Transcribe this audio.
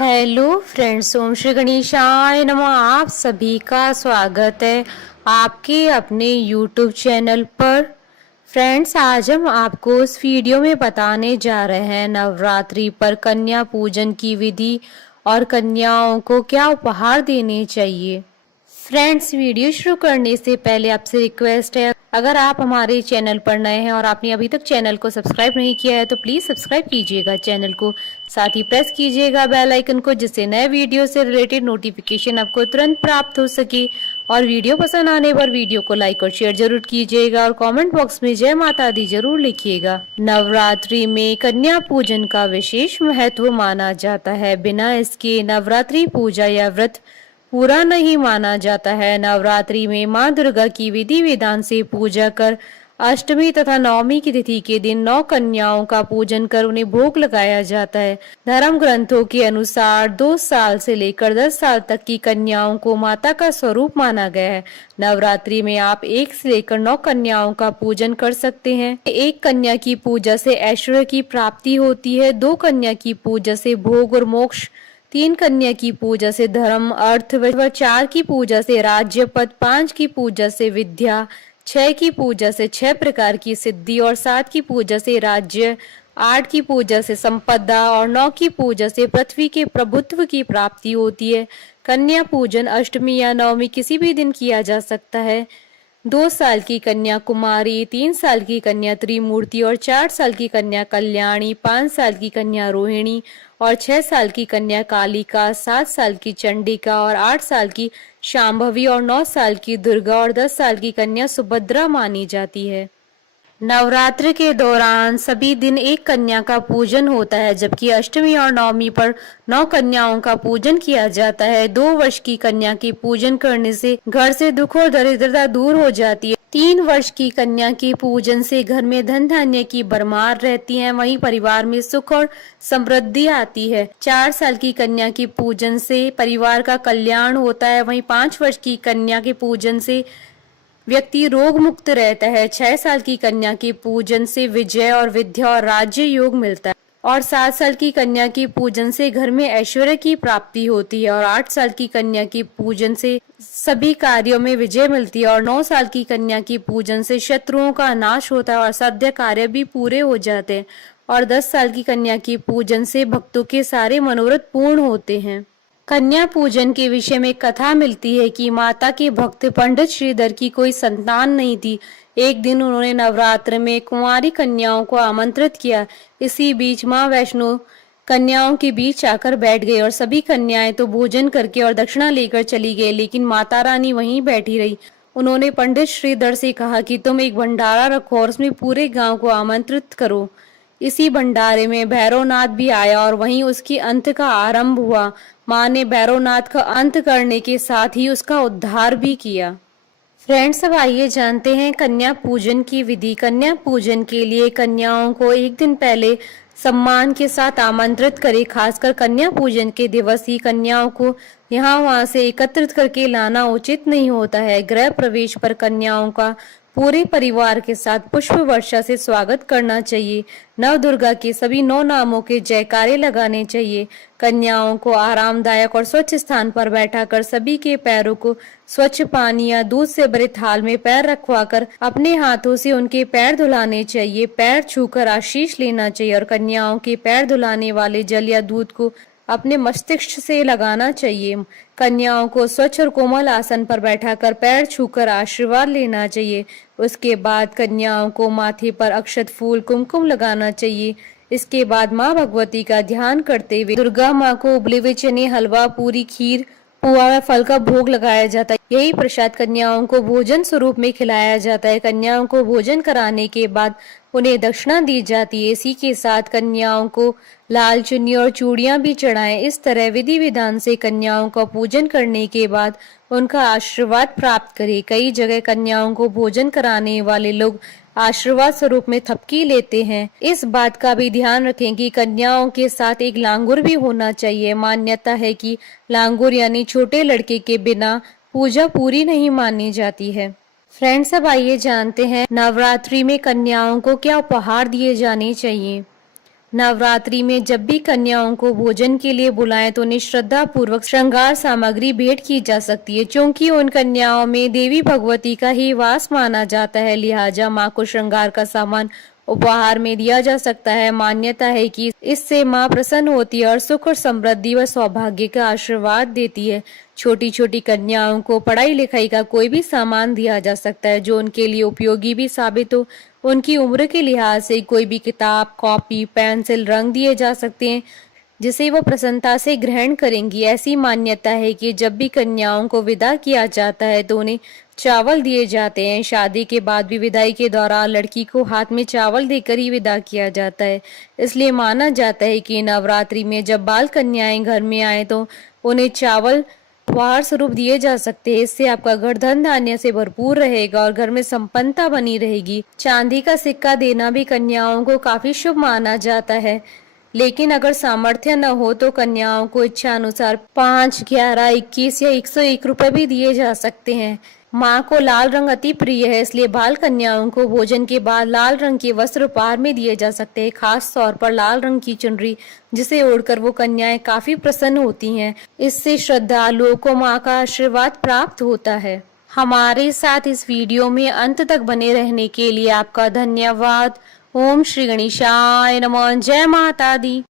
Hello friends, ओम श्री गणेशाय नमः। आप सभी का स्वागत है आपके अपने यूट्यूब चैनल पर। फ्रेंड्स, आज हम आपको इस वीडियो में बताने जा रहे हैं नवरात्रि पर कन्या पूजन की विधि और कन्याओं को क्या उपहार देने चाहिए। फ्रेंड्स, वीडियो शुरू करने से पहले आपसे रिक्वेस्ट है, अगर आप हमारे चैनल पर नए हैं और आपने अभी तक चैनल को सब्सक्राइब नहीं किया है तो प्लीज सब्सक्राइब कीजिएगा चैनल को, साथ ही प्रेस कीजिएगा बेल आइकन को, जिससे नए वीडियो से रिलेटेड नोटिफिकेशन आपको तुरंत प्राप्त हो सके। और वीडियो पसंद आने पर वीडियो को लाइक और शेयर जरूर कीजिएगा और कमेंट बॉक्स में जय माता दी जरूर लिखिएगा। नवरात्रि में कन्या पूजन का विशेष महत्व माना जाता है। बिना इसके नवरात्रि पूजा या व्रत पूरा नहीं माना जाता है। नवरात्रि में मां दुर्गा की विधि विधान से पूजा कर अष्टमी तथा नवमी की तिथि के दिन 9 कन्याओं का पूजन कर उन्हें भोग लगाया जाता है। धर्म ग्रंथों के अनुसार 2 साल से लेकर 10 साल तक की कन्याओं को माता का स्वरूप माना गया है। नवरात्रि में आप 1 से लेकर 9 कन्याओं का पूजन कर सकते हैं। 1 कन्या की पूजा से ऐश्वर्य की प्राप्ति होती है, 2 कन्या की पूजा से भोग और मोक्ष, 3 कन्या की पूजा से धर्म अर्थ व 4 की पूजा से राज्य पद, 5 की पूजा से विद्या, 6 की पूजा से 6 प्रकार की सिद्धि और 7 की पूजा से राज्य, 8 की पूजा से संपदा और 9 की पूजा से पृथ्वी के प्रभुत्व की प्राप्ति होती है। कन्या पूजन अष्टमी या नवमी किसी भी दिन किया जा सकता है। 2 साल की कन्या कुमारी, 3 साल की कन्या त्रिमूर्ति और 4 साल की कन्या कल्याणी, 5 साल की कन्या रोहिणी और 6 साल की कन्या कालिका, 7 साल की चंडिका और 8 साल की शांभवी और 9 साल की दुर्गा और 10 साल की कन्या सुभद्रा मानी जाती है। नवरात्र के दौरान सभी दिन 1 कन्या का पूजन होता है, जबकि अष्टमी और नवमी पर 9 कन्याओं का पूजन किया जाता है। 2 वर्ष की कन्या के पूजन करने से घर से दुख और दरिद्रता दूर हो जाती है। 3 वर्ष की कन्या के पूजन से घर में धन धान्य की भरमार रहती है, वहीं परिवार में सुख और समृद्धि आती है। 4 साल की कन्या के पूजन से परिवार का कल्याण होता है, वहीं 5 वर्ष की कन्या के पूजन से व्यक्ति रोग मुक्त रहता है। 6 साल की कन्या के पूजन से विजय और विद्या और राज्य योग मिलता है और 7 साल की कन्या के पूजन से घर में ऐश्वर्य की प्राप्ति होती है और 8 साल की कन्या के पूजन से सभी कार्यों में विजय मिलती है और 9 साल की कन्या के पूजन से शत्रुओं का नाश होता है और साध्य कार्य भी पूरे हो जाते हैं और 10 साल की कन्या के पूजन से भक्तों के सारे मनोरथ पूर्ण होते हैं। कन्या पूजन के विषय में कथा मिलती है कि माता के भक्त पंडित श्रीधर की कोई संतान नहीं थी। एक दिन उन्होंने नवरात्र में कुंवारी कन्याओं को आमंत्रित किया। इसी बीच मां वैष्णो कन्याओं के बीच आकर बैठ गई और सभी कन्याएं तो भोजन करके और दक्षिणा लेकर चली गई, लेकिन माता रानी वहीं बैठी रही। उन्होंने पंडित श्रीधर से कहा कि तुम एक भंडारा रखो और उसमें पूरे गांव को आमंत्रित करो। इसी भंडारे में भैरवनाथ भी आया और वहीं उसकी अंत का आरंभ हुआ। मां ने भैरवनाथ का अंत करने के साथ ही उसका उद्धार भी किया। फ्रेंड्स, अब आइए जानते हैं कन्या पूजन की विधि। कन्या पूजन के लिए कन्याओं को 1 दिन पहले सम्मान के साथ आमंत्रित करें। खासकर कन्या पूजन के दिवस ही कन्याओं को यहाँ वहाँ से एकत्रित करके लाना उचित नहीं होता है। गृह प्रवेश पर कन्याओं का पूरे परिवार के साथ पुष्प वर्षा से स्वागत करना चाहिए। नव दुर्गा के सभी 9 नामों के जयकारे लगाने चाहिए। कन्याओं को आरामदायक और स्वच्छ स्थान पर बैठाकर सभी के पैरों को स्वच्छ पानी या दूध से भरे थाल में पैर रखवाकर अपने हाथों से उनके पैर धुलाने चाहिए। पैर छूकर आशीष लेना चाहिए और कन्याओं के पैर धुलाने वाले जल या दूध को अपने मस्तिष्क से लगाना चाहिए। कन्याओं को स्वच्छ और कोमल आसन पर बैठाकर पैर छूकर आशीर्वाद लेना चाहिए। उसके बाद कन्याओं को माथे पर अक्षत फूल कुमकुम लगाना चाहिए। इसके बाद माँ भगवती का ध्यान करते हुए दुर्गा माँ को उबले हुए चने, हलवा, पूरी, खीर, पुआ व फल का भोग लगाया जाता है। यही प्रसाद कन्याओं को भोजन स्वरूप में खिलाया जाता है। कन्याओं को भोजन कराने के बाद उन्हें दक्षिणा दी जाती है। इसी के साथ कन्याओं को लाल चुन्नी और चूड़ियां भी चढ़ाएं। इस तरह विधि विधान से कन्याओं का पूजन करने के बाद उनका आशीर्वाद प्राप्त करें। कई जगह कन्याओं को भोजन कराने वाले लोग आशीर्वाद स्वरूप में थपकी लेते हैं। इस बात का भी ध्यान रखें कि कन्याओं के साथ एक लांगुर भी होना चाहिए। मान्यता है कि लांगुर यानी छोटे लड़के के बिना पूजा पूरी नहीं मानी जाती है। फ्रेंड्स, अब आइए जानते हैं नवरात्रि में कन्याओं को क्या उपहार दिए जाने चाहिए। नवरात्रि में जब भी कन्याओं को भोजन के लिए बुलाएं तो उन्हें श्रद्धा पूर्वक श्रृंगार सामग्री भेंट की जा सकती है। क्योंकि उन कन्याओं में देवी भगवती का ही वास माना जाता है, लिहाजा माँ को श्रृंगार का सामान उपहार में दिया जा सकता है। मान्यता है कि इससे माँ प्रसन्न होती है और सुख और समृद्धि व सौभाग्य का आशीर्वाद देती है। छोटी छोटी कन्याओं को पढ़ाई लिखाई का कोई भी सामान दिया जा सकता है जो उनके लिए उपयोगी भी साबित हो। उनकी उम्र के लिहाज से कोई भी किताब, कॉपी, पेंसिल, रंग दिए जा सकते हैं जिसे वो प्रसन्नता से ग्रहण करेंगी। ऐसी मान्यता है कि जब भी कन्याओं को विदा किया जाता है तो उन्हें चावल दिए जाते हैं। शादी के बाद भी विदाई के दौरान लड़की को हाथ में चावल देकर ही विदा किया जाता है। इसलिए माना जाता है कि नवरात्रि में जब बाल कन्याएं घर में आए तो उन्हें चावल उपहार स्वरूप दिए जा सकते हैं। इससे आपका घर धन धान्य से भरपूर रहेगा और घर में संपन्नता बनी रहेगी। चांदी का सिक्का देना भी कन्याओं को काफी शुभ माना जाता है, लेकिन अगर सामर्थ्य न हो तो कन्याओं को इच्छा अनुसार 5, 11, 21 या 101 रुपए भी दिए जा सकते हैं। माँ को लाल रंग अति प्रिय है, इसलिए बाल कन्याओं को भोजन के बाद लाल रंग के वस्त्र उपहार में दिए जा सकते हैं। खास तौर पर लाल रंग की चुनरी, जिसे ओढ़कर वो कन्याएं काफी प्रसन्न होती हैं। इससे श्रद्धालुओं को माँ का आशीर्वाद प्राप्त होता है। हमारे साथ इस वीडियो में अंत तक बने रहने के लिए आपका धन्यवाद। ओम श्री गणेशाय नमः। जय माता दी।